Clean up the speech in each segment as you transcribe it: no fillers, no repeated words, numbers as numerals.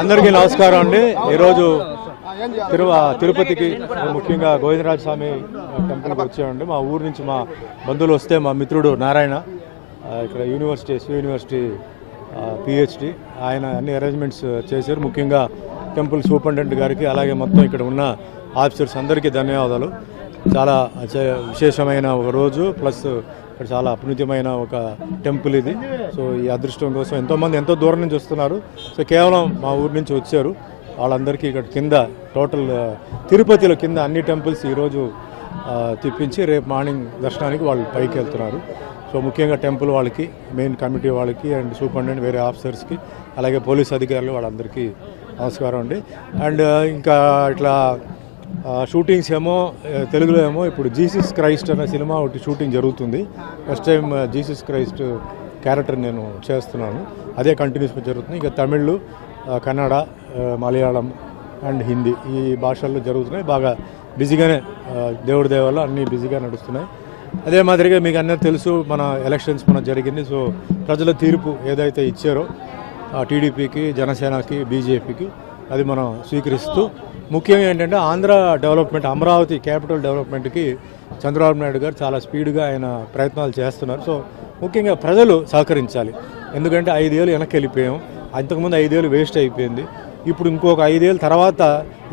అందరికీ నమస్కారం అండి. ఈరోజు తిరుపతికి ముఖ్యంగా గోవిందరాజ స్వామి టెంపుల్కి వచ్చామండి. మా ఊరు నుంచి మా బంధువులు వస్తే మా మిత్రుడు నారాయణ ఇక్కడ ఎస్వి యూనివర్సిటీ PhD ఆయన అన్ని అరేంజ్మెంట్స్ చేశారు. ముఖ్యంగా టెంపుల్ సూపరింటెండెంట్ గారికి అలాగే మొత్తం ఇక్కడ ఉన్న ఆఫీసర్స్ అందరికీ ధన్యవాదాలు. చాలా విశేషమైన ఒక రోజు, ప్లస్ ఇక్కడ చాలా అపుణ్యమైన ఒక టెంపుల్ ఇది. సో ఈ అదృష్టం కోసం ఎంతోమంది ఎంతో దూరం నుంచి వస్తున్నారు. సో కేవలం మా ఊరు నుంచి వచ్చారు. వాళ్ళందరికీ ఇక్కడ కింద టోటల్ తిరుపతిలో కింద అన్ని టెంపుల్స్ ఈరోజు తిప్పించి రేపు మార్నింగ్ దర్శనానికి వాళ్ళు పైకి వెళ్తున్నారు. సో ముఖ్యంగా టెంపుల్ వాళ్ళకి, మెయిన్ కమిటీ వాళ్ళకి అండ్ సూపరింటెండెంట్ వేరే ఆఫీసర్స్కి అలాగే పోలీస్ అధికారులు వాళ్ళందరికీ నమస్కారం అండి. అండ్ ఇంకా ఇట్లా షూటింగ్స్ ఏమో తెలుగులో ఏమో ఇప్పుడు జీసస్ క్రైస్ట్ అనే సినిమా ఒకటి షూటింగ్ జరుగుతుంది. First time Jesus Christ character నేను చేస్తున్నాను. అదే కంటిన్యూస్గా జరుగుతుంది. ఇంకా తమిళ్, కన్నడ, మలయాళం అండ్ హిందీ ఈ భాషల్లో జరుగుతున్నాయి. బాగా బిజీగానే దేవుడి దేవాల్లో అన్నీ బిజీగా నడుస్తున్నాయి. అదే మాదిరిగా మీకు అందరూ తెలుసు, మన ఎలక్షన్స్ మన జరిగింది. సో ప్రజల తీర్పు ఏదైతే ఇచ్చారో టీడీపీకి, జనసేనకి, బీజేపీకి అది మనం స్వీకరిస్తూ ముఖ్యంగా ఏంటంటే ఆంధ్ర డెవలప్మెంట్, అమరావతి క్యాపిటల్ డెవలప్మెంట్కి చంద్రబాబు నాయుడు గారు చాలా స్పీడ్గా ఆయన ప్రయత్నాలు చేస్తున్నారు. సో ముఖ్యంగా ప్రజలు సహకరించాలి. ఎందుకంటే 5 ఏళ్ళు వెనక్కి వెళ్ళిపోయాం. అంతకుముందు 5 ఏళ్ళు వేస్ట్ అయిపోయింది. ఇప్పుడు ఇంకొక 5 ఏళ్ళ తర్వాత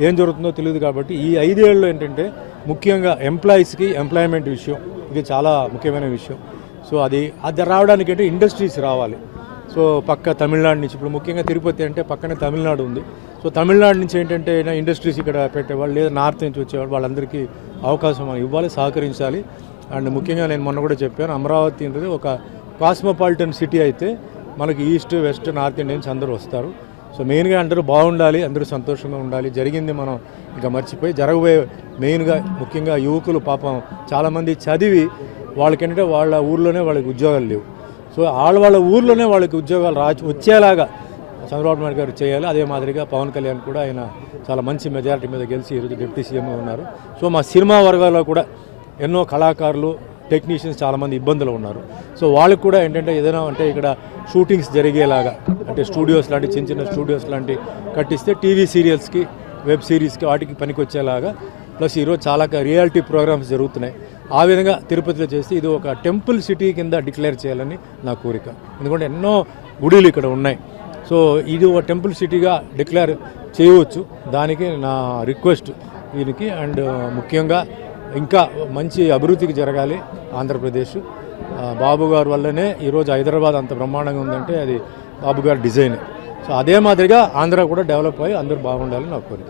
ఏం జరుగుతుందో తెలియదు. కాబట్టి ఈ 5 ఏళ్ళు ఏంటంటే ముఖ్యంగా ఎంప్లాయీస్కి ఎంప్లాయ్మెంట్ విషయం ఇది చాలా ముఖ్యమైన విషయం. సో అది రావడానికి అంటే ఇండస్ట్రీస్ రావాలి. సో పక్క తమిళనాడు నుంచి, ఇప్పుడు ముఖ్యంగా తిరుపతి అంటే పక్కనే తమిళనాడు ఉంది. సో తమిళనాడు నుంచి ఏంటంటే ఇండస్ట్రీస్ ఇక్కడ పెట్టేవాళ్ళు, లేదా నార్త్ నుంచి వచ్చేవాళ్ళు, వాళ్ళందరికీ అవకాశం మనం ఇవ్వాలి, సహకరించాలి. అండ్ ముఖ్యంగా నేను మొన్న కూడా చెప్పాను, అమరావతి అనేది ఒక కాస్మోపాలిటన్ సిటీ అయితే మనకి ఈస్ట్, వెస్ట్, నార్త్ ఇండియన్స్ అందరూ వస్తారు. సో మెయిన్గా అందరూ బాగుండాలి, అందరూ సంతోషంగా ఉండాలి. జరిగింది మనం ఇంకా మర్చిపోయి జరగబోయే మెయిన్గా ముఖ్యంగా యువకులు పాపం చాలామంది చదివి వాళ్ళకేంటంటే వాళ్ళ ఊర్లోనే వాళ్ళకి ఉద్యోగాలు లేవు. సో వాళ్ళ ఊర్లోనే వాళ్ళకి ఉద్యోగాలు వచ్చేలాగా చంద్రబాబు నాయుడు గారు చేయాలి. అదే మాదిరిగా పవన్ కళ్యాణ్ కూడా ఆయన చాలా మంచి మెజారిటీ మీద గెలిచి ఈరోజు డిప్యూటీ సీఎంగా ఉన్నారు. సో మా సినిమా వర్గాల్లో కూడా ఎన్నో కళాకారులు, టెక్నీషియన్స్ చాలామంది ఇబ్బందులు ఉన్నారు. సో వాళ్ళకి కూడా ఏంటంటే ఏదైనా అంటే ఇక్కడ షూటింగ్స్ జరిగేలాగా అంటే స్టూడియోస్ లాంటి చిన్న చిన్న స్టూడియోస్ లాంటి కట్టిస్తే టీవీ సీరియల్స్కి, వెబ్ సిరీస్కి వాటికి పనికి వచ్చేలాగా, ప్లస్ ఈరోజు చాలా రియాలిటీ ప్రోగ్రామ్స్ జరుగుతున్నాయి. ఆ విధంగా తిరుపతిలో చేసి ఇది ఒక టెంపుల్ సిటీ కింద డిక్లేర్ చేయాలని నా కోరిక. ఎందుకంటే ఎన్నో గుడిలు ఇక్కడ ఉన్నాయి. సో ఇది ఒక టెంపుల్ సిటీగా డిక్లేర్ చేయవచ్చు. దానికి నా రిక్వెస్ట్ దీనికి. అండ్ ముఖ్యంగా ఇంకా మంచి అభివృద్ధికి జరగాలి ఆంధ్రప్రదేశ్. బాబు గారి వల్లనే ఈరోజు హైదరాబాద్ అంత బ్రహ్మాండంగా ఉందంటే అది బాబు గారి డిజైన్. సో అదే మాదిరిగా ఆంధ్ర కూడా డెవలప్ అయ్యి అందరూ బాగుండాలని నా కోరిక.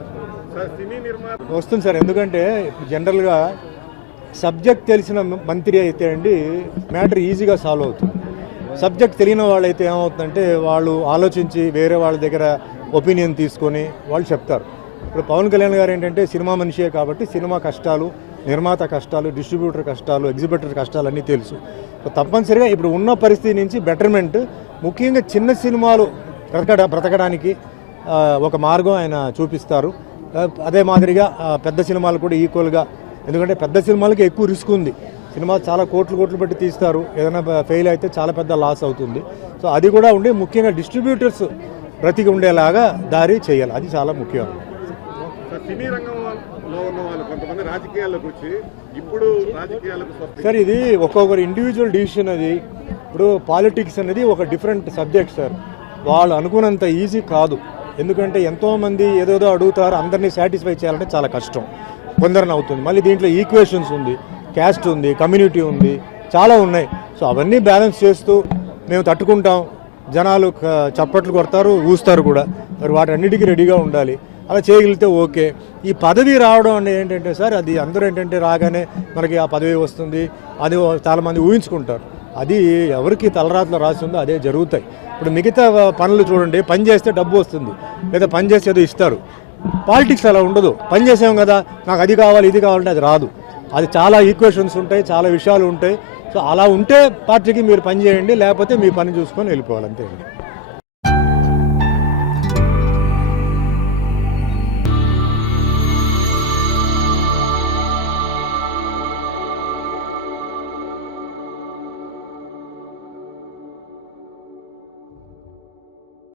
వస్తుంది సార్. ఎందుకంటే జనరల్గా సబ్జెక్ట్ తెలిసిన మంత్రి అయితే అండి మ్యాటర్ ఈజీగా సాల్వ్ అవుతుంది. సబ్జెక్ట్ తెలియని వాళ్ళైతే ఏమవుతుందంటే వాళ్ళు ఆలోచించి వేరే వాళ్ళ దగ్గర ఒపీనియన్ తీసుకొని వాళ్ళు చెప్తారు. ఇప్పుడు పవన్ కళ్యాణ్ గారు ఏంటంటే సినిమా మనిషే కాబట్టి సినిమా కష్టాలు, నిర్మాత కష్టాలు, డిస్ట్రిబ్యూటర్ కష్టాలు, ఎగ్జిబిటర్ కష్టాలు అన్నీ తెలుసు. తప్పనిసరిగా ఇప్పుడు ఉన్న పరిస్థితి నుంచి బెటర్మెంట్, ముఖ్యంగా చిన్న సినిమాలు బ్రతకడానికి ఒక మార్గం ఆయన చూపిస్తారు. అదే మాదిరిగా పెద్ద సినిమాలు కూడా ఈక్వల్గా, ఎందుకంటే పెద్ద సినిమాలకి ఎక్కువ రిస్క్ ఉంది. సినిమా చాలా కోట్లు పెట్టి తీస్తారు, ఏదైనా ఫెయిల్ అయితే చాలా పెద్ద లాస్ అవుతుంది. సో అది కూడా ఉండి ముఖ్యంగా డిస్ట్రిబ్యూటర్స్ బ్రతికి ఉండేలాగా దారి చేయాలి, అది చాలా ముఖ్యం. సినీ రంగంలో ఉన్న వాళ్ళు కొంతమంది రాజకీయాల్లోకి వచ్చి ఇప్పుడు రాజకీయాలకు సార్ ఇది ఒక్కొక్కరు ఇండివిజువల్ డిసిషన్. అది ఇప్పుడు పాలిటిక్స్ అనేది ఒక డిఫరెంట్ సబ్జెక్ట్ సార్. వాళ్ళు అనుకున్నంత ఈజీ కాదు. ఎందుకంటే ఎంతోమంది ఏదేదో అడుగుతారు, అందరినీ సాటిస్ఫై చేయాలంటే చాలా కష్టం, కొందరిని అవుతుంది. మళ్ళీ దీంట్లో ఈక్వేషన్స్ ఉంది, క్యాస్ట్ ఉంది, కమ్యూనిటీ ఉంది, చాలా ఉన్నాయి. సో అవన్నీ బ్యాలెన్స్ చేస్తూ మేము తట్టుకుంటాం, జనాలు చప్పట్లు కొడతారు, ఊస్తారు కూడా, మరి వాటన్నిటికీ రెడీగా ఉండాలి. అలా చేయగలిగితే ఓకే. ఈ పదవి రావడం అంటే ఏంటంటే సార్, అది అందరూ ఏంటంటే రాగానే మనకి ఆ పదవి వస్తుంది అది చాలామంది ఊహించుకుంటారు. అది ఎవరికి తలరాతలో రాసి ఉందో అదే జరుగుతాయి. ఇప్పుడు మిగతా పనులు చూడండి, పని చేస్తే డబ్బు వస్తుంది, లేదా పని చేస్తే ఏదో ఇస్తారు. పాలిటిక్స్ అలా ఉండదు. పని చేసాం కదా, నాకు అది కావాలి ఇది కావాలంటే అది రాదు. అది చాలా ఈక్వేషన్స్ ఉంటాయి, చాలా విషయాలు ఉంటాయి. సో అలా ఉంటే పార్టీకి మీరు పని చేయండి, లేకపోతే మీ పని చూసుకొని వెళ్ళిపోవాలి, అంతే.